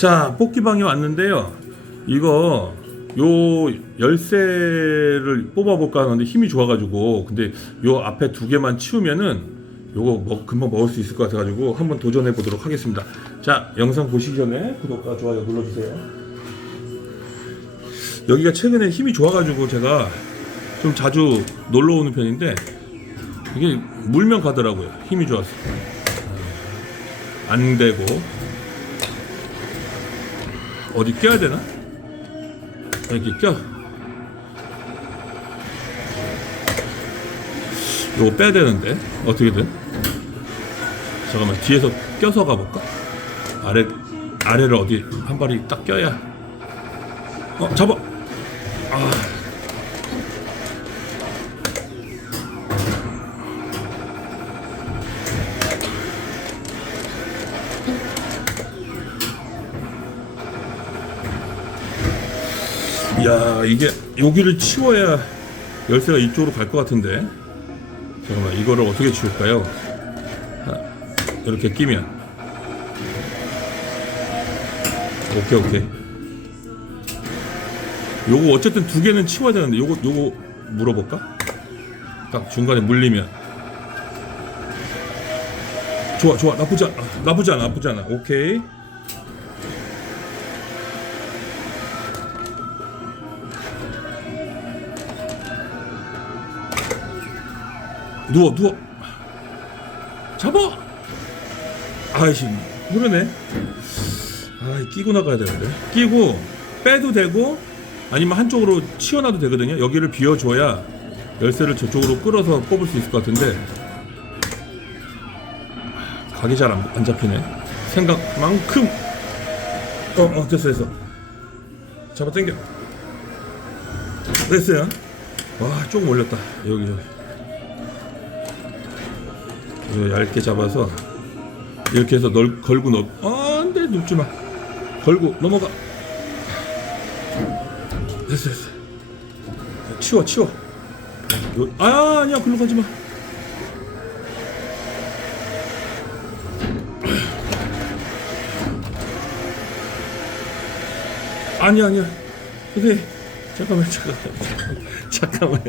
자, 뽑기방에 왔는데요. 이거 요 열쇠를 뽑아볼까 하는데 힘이 좋아가지고 근데 요 앞에 두 개만 치우면은 요거 먹, 금방 먹을 수 있을 것 같아가지고 한번 도전해 보도록 하겠습니다. 자, 영상 보시기 전에 구독과 좋아요 눌러주세요. 여기가 최근에 힘이 좋아가지고 제가 좀 자주 놀러 오는 편인데 이게 물면 가더라고요. 힘이 좋아서 안 되고 어디 껴야 되나? 이렇게 껴. 이거 빼야 되는데 어떻게든. 잠깐만 뒤에서 껴서 가볼까? 아래 아래를 어디 한 발이 딱 껴야. 어 잡아. 아. 야 이게 여기를 치워야 열쇠가 이쪽으로 갈 것 같은데. 잠깐만 이거를 어떻게 치울까요? 아, 이렇게 끼면. 오케이 오케이. 요거 어쨌든 두 개는 치워야 되는데 요거 요거 물어볼까? 딱 중간에 물리면. 좋아 좋아. 나쁘지 않아 나쁘지 않아 나쁘지 않아. 오케이 누워 누워. 잡아! 아이씨 모르네. 아 끼고 나가야 되는데. 끼고 빼도 되고 아니면 한쪽으로 치워놔도 되거든요. 여기를 비워줘야 열쇠를 저쪽으로 끌어서 뽑을 수 있을 것 같은데. 각이 잘안 잡히네. 생각만큼. 어, 어 됐어 됐어. 잡아 당겨. 됐어요. 와 조금 올렸다. 여기 여기 얇게 잡아서 이렇게 해서 널 걸고 넣. 아, 안돼 눕지 마. 걸고 넘어가. 됐어 됐어. 치워 치워. 요, 아 아니야 글로 가지 마. 아니야 아니야. 선생님 잠깐만 잠깐만 잠깐만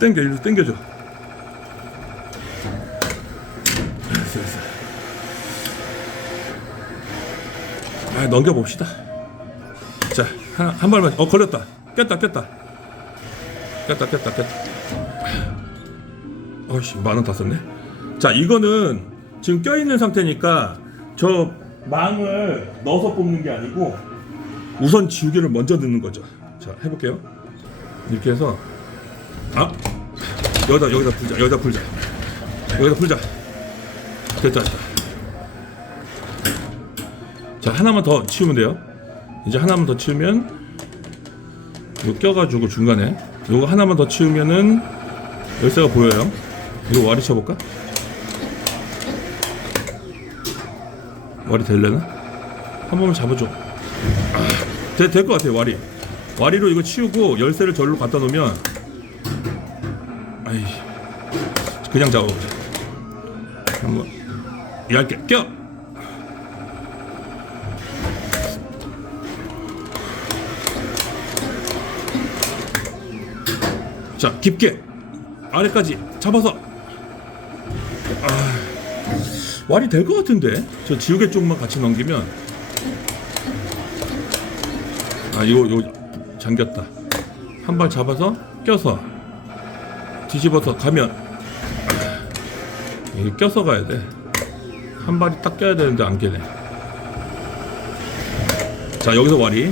땡겨 이리 땡겨줘. 됐어, 됐어. 아, 넘겨봅시다. 자, 한, 한 발만. 어, 걸렸다. 깼다, 깼다. 깼다, 깼다, 깼다. 어이씨, 만 원 다 썼네. 자, 이거는 지금 껴있는 상태니까 저 망을 넣어서 뽑는 게 아니고 우선 지우개를 먼저 넣는 거죠. 자, 해볼게요. 이렇게 해서, 아! 여기다, 여기다 풀자, 여기다 풀자. 여기다 풀자. 됐다 됐다 자 하나만 더 치우면 돼요 이제 하나만 더 치우면 이거 껴가지고 중간에 이거 하나만 더 치우면은 열쇠가 보여요 이거 와리 쳐볼까? 와리 될려나? 한 번만 잡아줘 아, 될것 같아요 와리 와리로 이거 치우고 열쇠를 절로 갖다 놓으면 아이 그냥 잡아보자 한번 얇게 껴. 자 깊게 아래까지 잡아서 아 말이 될 것 같은데 저 지우개 쪽만 같이 넘기면 아 이거 이거 잠겼다 한 발 잡아서 껴서 뒤집어서 가면 이게 껴서 가야 돼. 한 발이 딱 껴야 되는데 안 깨네. 자, 여기서 와리.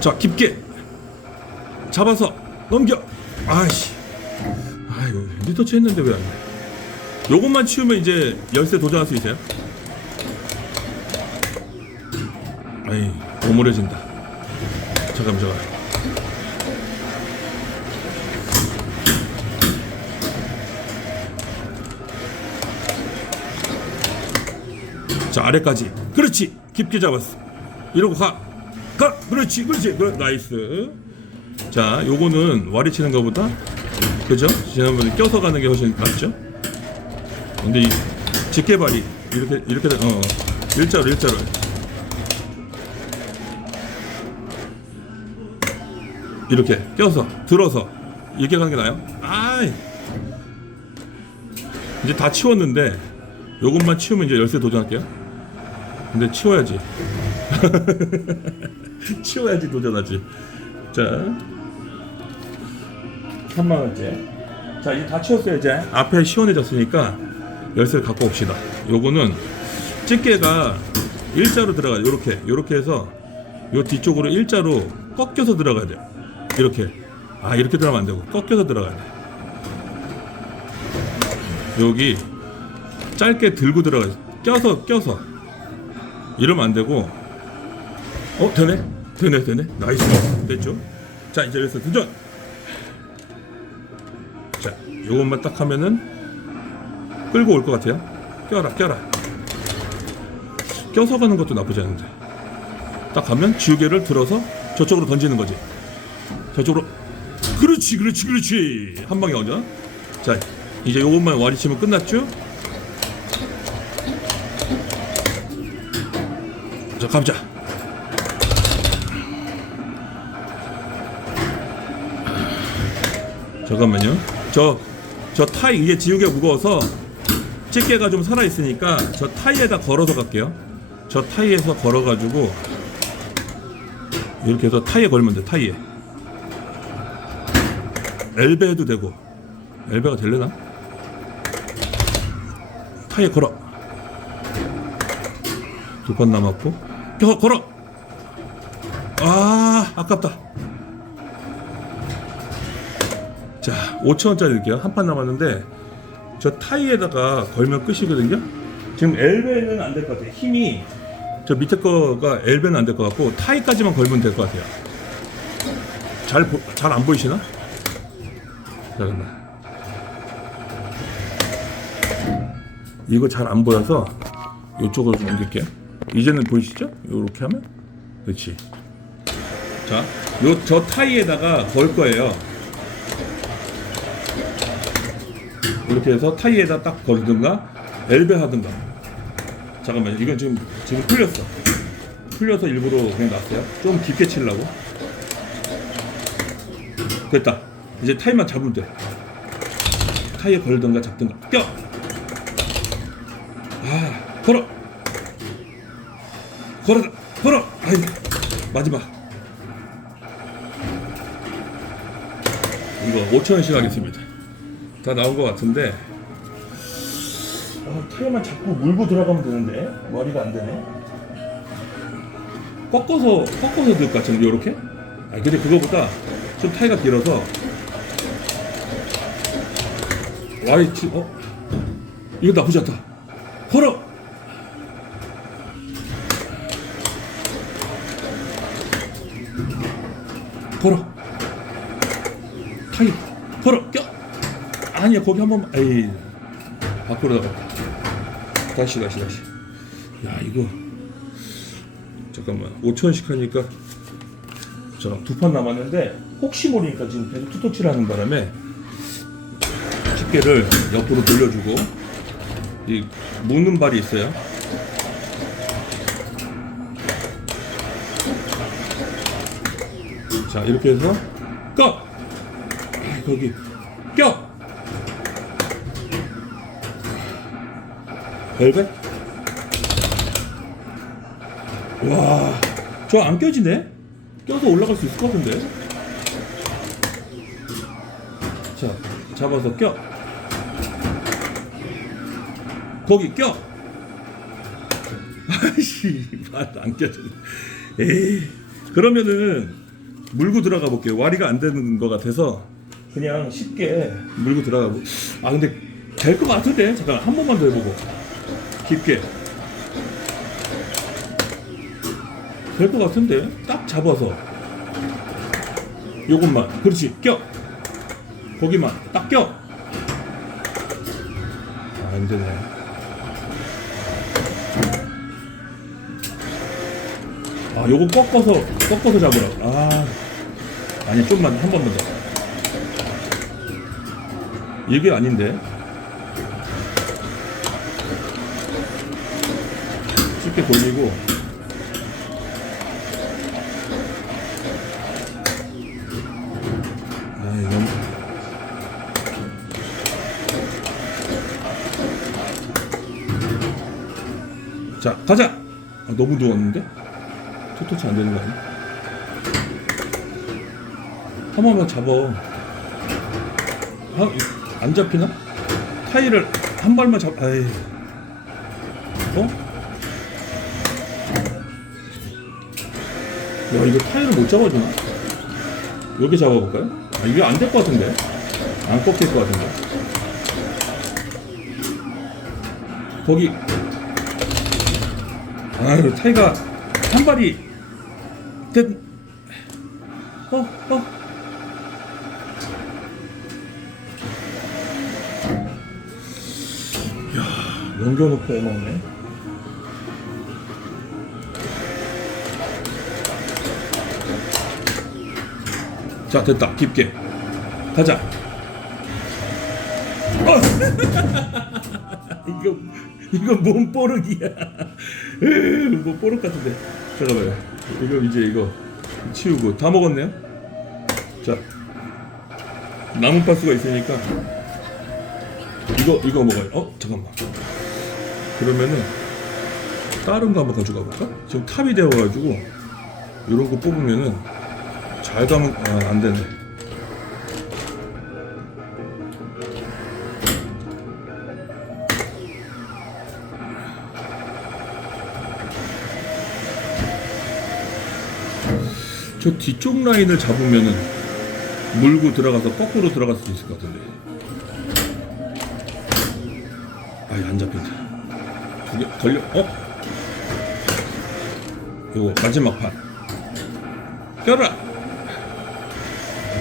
자, 깊게. 잡아서 넘겨. 아이씨. 아이고, 리터치 했는데 왜 안 돼? 요것만 치우면 이제 열쇠 도전할 수 있어요? 아이, 오므려진다. 잠깐만, 잠깐만. 자 아래까지 그렇지 깊게 잡았어 이러고 가 가 그렇지 그렇지 그 나이스 자 요거는 와리 치는 것보다 그죠 지난번에 껴서 가는 게 훨씬 낫죠 근데 이 집게발이 이렇게 이렇게 돼. 어 일자로 일자로 이렇게 껴서 들어서 이렇게 가는 게 나요? 아이 이제 다 치웠는데 요것만 치우면 이제 열쇠 도전할게요. 근데 치워야지. 치워야지 도전하지. 자, 3만 원째. 자, 이제 다 치웠어요 이제. 앞에 시원해졌으니까 열쇠를 갖고 옵시다. 요거는 집게가 일자로 들어가요. 요렇게, 요렇게 해서 요 뒤쪽으로 일자로 꺾여서 들어가야 돼요. 이렇게. 아, 이렇게 들어가면 안 되고 꺾여서 들어가야 돼. 여기 짧게 들고 들어가요. 껴서 껴서 이러면 안 되고 어 되네 되네 되네. 나이스. 됐죠? 자 이제 여기서 도전! 자 요것만 딱 하면은 끌고 올 것 같아요. 껴라 껴라. 껴서 가는 것도 나쁘지 않은데. 딱 가면 지우개를 들어서 저쪽으로 던지는 거지. 저쪽으로. 그렇지 그렇지 그렇지. 한 방에 오죠 자 이제 요것만 와리치면 끝났죠? 자 감자 잠깐만요. 저 저 타이 이게 지우개 무거워서 집게가 좀 살아 있으니까 저 타이에다 걸어서 갈게요. 저 타이에서 걸어 가지고 이렇게 해서 타이에 걸면 돼 타이에. 엘베 해도 되고. 엘베가 될려나? 타이에 걸어. 두 번 남았고. 겨, 걸어! 아 아깝다 5천원짜리 드릴게요 한 판 남았는데 저 타이에다가 걸면 끝이거든요 지금 엘베는 안 될 것 같아요 힘이 저 밑에 거가 엘베는 안 될 것 같고 타이까지만 걸면 될 것 같아요 잘 잘 안 보이시나? 잠깐만 이거 잘 안 보여서 이쪽으로 좀 옮길게요. 이제는 보이시죠? 이렇게 하면 그렇지. 자, 요 저 타이에다가 걸 거예요. 이렇게 해서 타이에다 딱 걸든가 엘베 하든가. 잠깐만, 이건 지금 지금 풀렸어. 풀려서 일부러 그냥 놨어요. 좀 깊게 치려고. 됐다. 이제 타이만 잡으면 돼. 타이에 걸든가 잡든가. 껴. 아, 걸어. 걸어, 걸어. 아이, 마지막. 이거 5천 원씩 하겠습니다. 다 나온 것 같은데. 아, 타이만 자꾸 물고 들어가면 되는데 머리가 안 되네. 꺾어서 꺾어서 넣을 것 같은데 요렇게? 아 근데 그거보다 좀 타이가 길어서 와이 치 어 이거 나쁘지 않다. 걸어. 걸어. 타이. 걸어. 껴. 아니야 거기 한 번만. 에이. 밖으로 나갔다. 다시 다시 다시. 야 이거 잠깐만 5천 원씩 하니까 자두 판 남았는데 혹시 모르니까 지금 계속 투터치를 하는 바람에 집게를 옆으로 돌려주고 이 무는 발이 있어요. 자 이렇게 해서 꺼 아, 거기 껴 벨벳 와 저 안 껴지네 껴서 올라갈 수 있을 것 같은데 자 잡아서 껴 거기 껴. 아이씨, 말안 껴졌네. 에이, 그러면은 물고 들어가 볼게요. 와리가 안 되는 것 같아서 그냥 쉽게 물고 들어가 보. 아 근데 될 것 같은데 잠깐 한 번만 더 해보고 깊게 될 것 같은데 딱 잡아서 요것만 그렇지 껴 거기만 딱 껴. 아, 안 되네. 아, 요거 꺾어서 꺾어서 잡으라. 아, 아니 좀만 한 번만 더. 이게 아닌데. 쉽게 돌리고 아자 가자 아, 너무 누웠는데 토토치 안 되는 거 아니야? 한 번만 잡아 아, 안 잡히나? 타일을 한 발만 잡 아이 어? 야 이거 타일을 못 잡아주나? 여기 잡아볼까요? 아, 이게 안 될 것 같은데 안 꺾일 것 같은데 거기 아유 타이가 한 발이 됐 어? 어? 야 넘겨놓고 해먹네 자 됐다. 깊게. 가자. 어! 이거 이거 뭔 뽀록이야. 으, 뭐 뽀록 같은데. 잠깐만요. 이거 이제 이거 치우고 다 먹었네요? 자 나무 파스가 있으니까 이거 이거 먹어요. 어 잠깐만. 그러면은 다른 거 한번 가져가 볼까? 지금 탑이 되어가지고 이런 거 뽑으면은 잘 가면 아, 안 되네 저 뒤쪽 라인을 잡으면은 물고 들어가서 거꾸로 들어갈 수 있을 것 같은데. 아이 안 잡힌다. 두 개 걸려. 어? 요거 마지막 판. 껴라.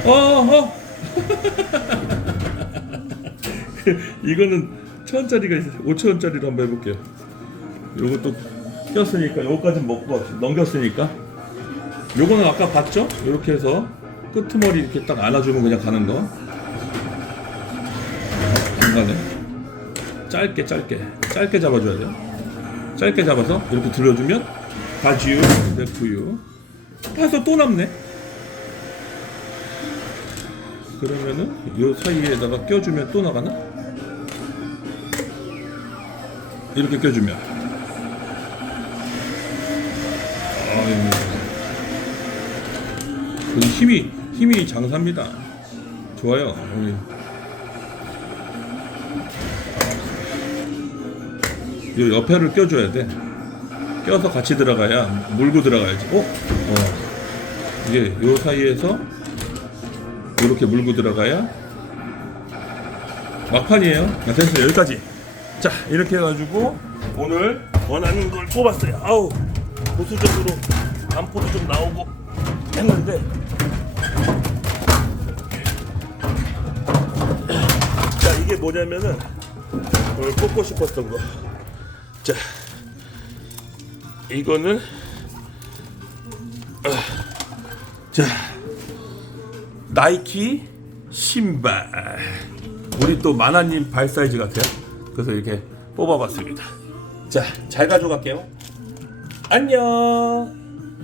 어 어. 이거는 천 원짜리가 있어요. 오천 원짜리로 한번 해볼게요. 요것도 꼈으니까 요거까지 먹고 넘겼으니까 요거는 아까 봤죠? 이렇게 해서 끄트머리 이렇게 딱 안아주면 그냥 가는 거. 안 가네. 짧게 짧게 짧게 잡아줘야 돼요. 짧게 잡아서 이렇게 들려주면 가지유, 네프유. 파서 또 남네. 그러면은 요 사이에다가 껴주면 또 나가나? 이렇게 껴주면. 아유. 그 힘이 힘이 장사입니다. 좋아요. 우리. 요 옆에를 껴줘야 돼. 껴서 같이 들어가야 물고 들어가야지. 어? 어. 이게 요 사이에서 이렇게 물고 들어가야 막판이에요. 아, 됐어요. 여기까지. 자 이렇게 해가지고 오늘 원하는 걸 뽑았어요. 아우 보수적으로 안포도 좀 나오고 했는데 자 이게 뭐냐면은 오늘 뽑고 싶었던 거. 자 이거는 아, 자 나이키 신발. 우리 또 마나님 발 사이즈 같아요. 그래서 이렇게 뽑아봤습니다. 자 잘 가져갈게요. 안녕.